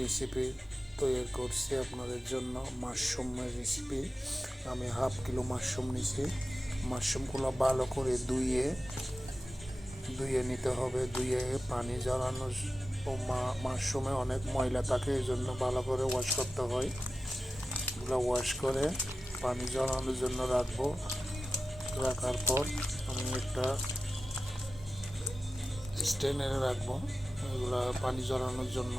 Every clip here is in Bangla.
রেসিপি তৈরি করছি আপনাদের জন্য। মাশরুমের রেসিপি। আমি হাফ কিলো মাশরুম নিয়েছি। মাশরুমগুলো ভালো করে ধুয়ে নিতে হবে। ধুয়ে পানি ঝরানো, মাশরুমে অনেক ময়লা থাকে, এই জন্য ভালো করে ওয়াশ করতে হয়। এগুলো ওয়াশ করে পানি ঝরানোর জন্য রাখবো। রাখার পর আমি একটা স্ট্যান্ডে রাখবো এগুলা পানি ঝরানোর জন্য।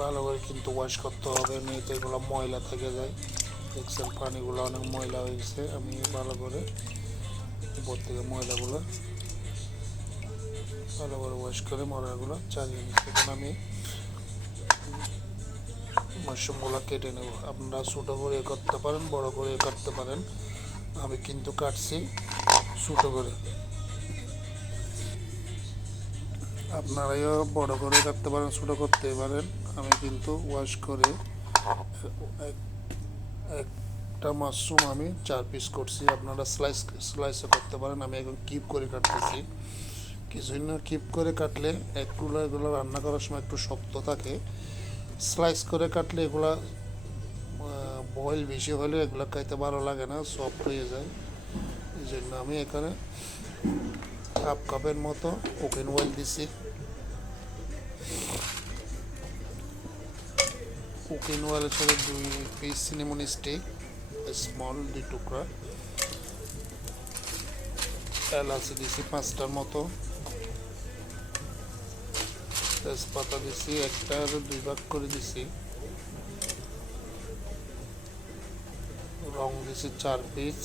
ভালো করে কিন্তু ওয়াশ করতে হবে, নয়তো এগুলো ময়লা থেকে যায়। দেখছেন পানিগুলো অনেক ময়লা হয়ে গেছে। আমি ভালো করে উপর থেকে ময়লাগুলো ভালো করে ওয়াশ করে ময়লাগুলো চালিয়ে নিচ্ছি। এখন আমি মাশরুমগুলো কেটে নেব। আপনারা ছোটো করে করতে পারেন, বড় করে কাটতে পারেন। আমি কিন্তু কাটছি ছোটো করে। আপনারাও বড় করে কাটতে পারেন, ছোটো করতে পারেন। আমি কিন্তু ওয়াশ করে একটা মাশরুম আমি 4 পিস করছি। আপনারা স্লাইসও করতে পারেন। আমি এখন কিপ করে কাটতেছি। কিছুই না, কিপ করে কাটলে এগুলো রান্না করার সময় একটু শক্ত থাকে। স্লাইস করে কাটলে এগুলা বয়েল বেশি হলে এগুলো খাইতে ভালো লাগে না, সফট হয়ে যায়। এই জন্য আমি এখানে হাফ কাপের মতো কুকিং অয়েল দিছি। কুকিং অয়েলের সাথে 2 পিস সিনেমন স্টিক স্মল 2 টুকরা, এলাচি দিছি 5টার মতো, তেজপাতা দিছি 1টার 2 ভাগ করে দিছি, রং দিছি 4 পিস।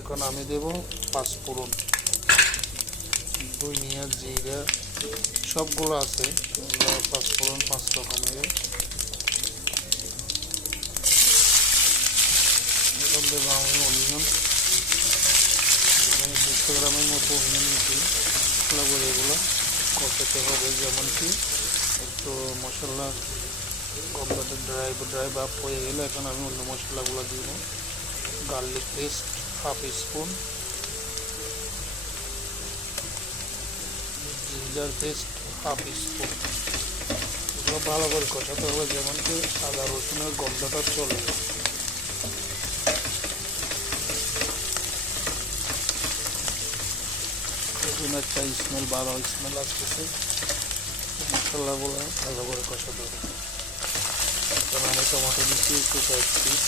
এখন আমি দেব পাঁচফোড়ন, ধনিয়া, জিরা সবগুলো আছে। পাঁচফোড়ন 5 রকমের। এখন দেবো আমি অনিয়ন, 200 গ্রামের মতো অনিয়ন নিচ্ছি। ভালো করে এগুলো কষাতে হবে, যেমন কি একটু মশলা গন্ধটা ড্রাই ভাব হয়ে গেলে এখন আমি অন্য মশলাগুলো দিব। Garlic paste half spoon, ginger paste half spoon. এগুলো ভালো করে কষাতে হবে, যেমন কি আদা রসুনের গন্ধটা চলে যায়। রসুন একটা স্মেল, ভালো স্মেল আসতেছে। মশলাগুলো ভালো করে কষাতে হবে। এখন আমি টমেটো দিচ্ছি একটু 5 পিস,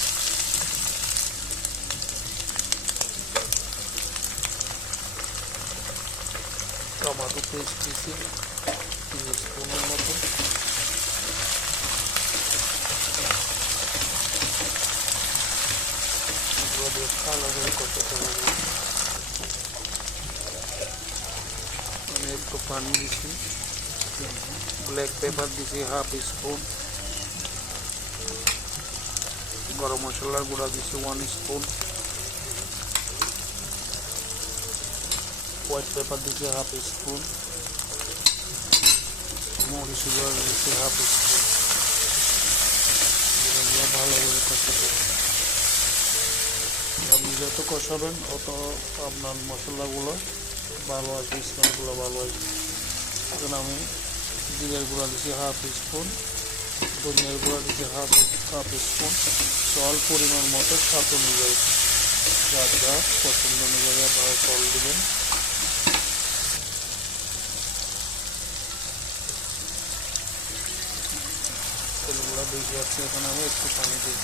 টমেটো পেস্ট দিচ্ছি 3 স্পুনের মতো। এগুলো দিয়ে ভালো করে কষাতে হবে। আমি একটু পানি দিচ্ছি, ব্ল্যাক পেপার দিচ্ছি হাফ স্পুন, গরম মশলার গুঁড়া দিচ্ছি 1 স্পুন, হোয়াইট পেপার দিচ্ছি হাফ স্পুন, মরিচ গুঁড়া দিচ্ছি হাফ স্পুন। এগুলো ভালো করে কষাতে হবে। আপনি যত কষাবেন অত আপনার মশলাগুলো ভালো আসবে, স্মেলগুলো ভালো আসবে। এখন আমি জিরার গুঁড়া দিচ্ছি হাফ স্পুন, ধনিয়ার গুঁড়া দিচ্ছি হাফ স্পুন, জল পরিমাণ মতো স্বাদ অনুযায়ী, যার যা পছন্দ অনুযায়ী আপনারা জল দেবেন। তেলগুলো বেশি আছে, এখন আমি একটু পানি দিই।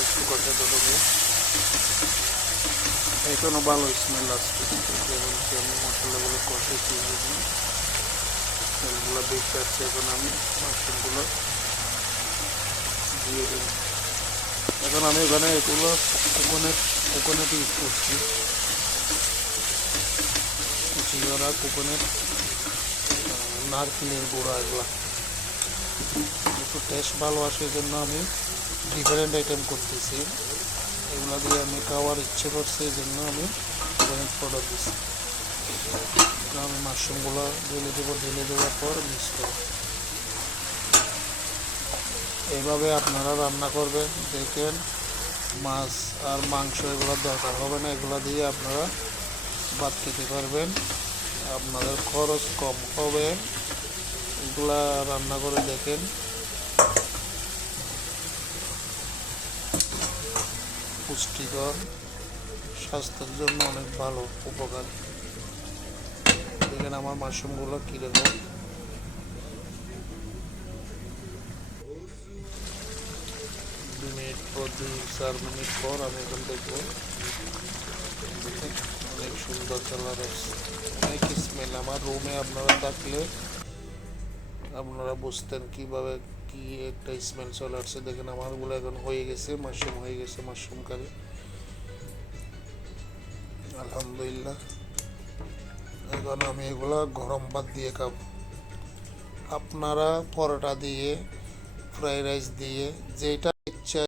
একটু কষাতে হবে, এখনো ভালো স্মেল আসছে। যেমন কি আমি মশলাগুলো কষেছি, তেলগুলো বেশি আছে। এখন আমি মাশরুমগুলো দিয়ে দিই। এখন আমি এখানে এগুলো কোকোনাট ইউজ করছি, কুচি করা কোকোনাট, নারকেলের গুঁড়া। এগুলো একটু টেস্ট ভালো আসে, জন্য আমি ডিফারেন্ট আইটেম করতেছি। এগুলো দিয়ে আমি খাওয়ার ইচ্ছে করছে, এই জন্য আমি ডিফারেন্ট প্রোডাক্ট দিচ্ছি। আমি মাশরুমগুলো ঢেলে দেবো, ঢেলে দেওয়ার পর মিক্স করব। এভাবে আপনারা রান্না করবেন, দেখেন মাছ আর মাংস এগুলো দরকার হবে না, এগুলো দিয়ে আপনারা ভাত খেতে পারবেন, আপনাদের খরচ কম হবে। এগুলা রান্না করে দেখেন, পুষ্টিকর, স্বাস্থ্যের জন্য অনেক ভালো, উপকার। দেখেন আমার মাশরুমগুলো কীরকম। 2 মিনিট পর 2-4 মিনিট পর আমি এখন দেখবো। দেখেন অনেক সুন্দর কালার আসছে, অনেক স্মেল। আমার রুমে আপনারা থাকলে আপনারা বুঝতেন কীভাবে কি একটা স্মেল চলে আসছে। দেখেন আমারগুলো এখন হয়ে গেছে, মাশরুম হয়ে গেছে, মাশরুম কারি, আলহামদুলিল্লাহ। এখন আমি এগুলা গরম ভাত দিয়ে খাবো। আপনারা পরোটা দিয়ে, ফ্রাইড রাইস দিয়ে, যেটা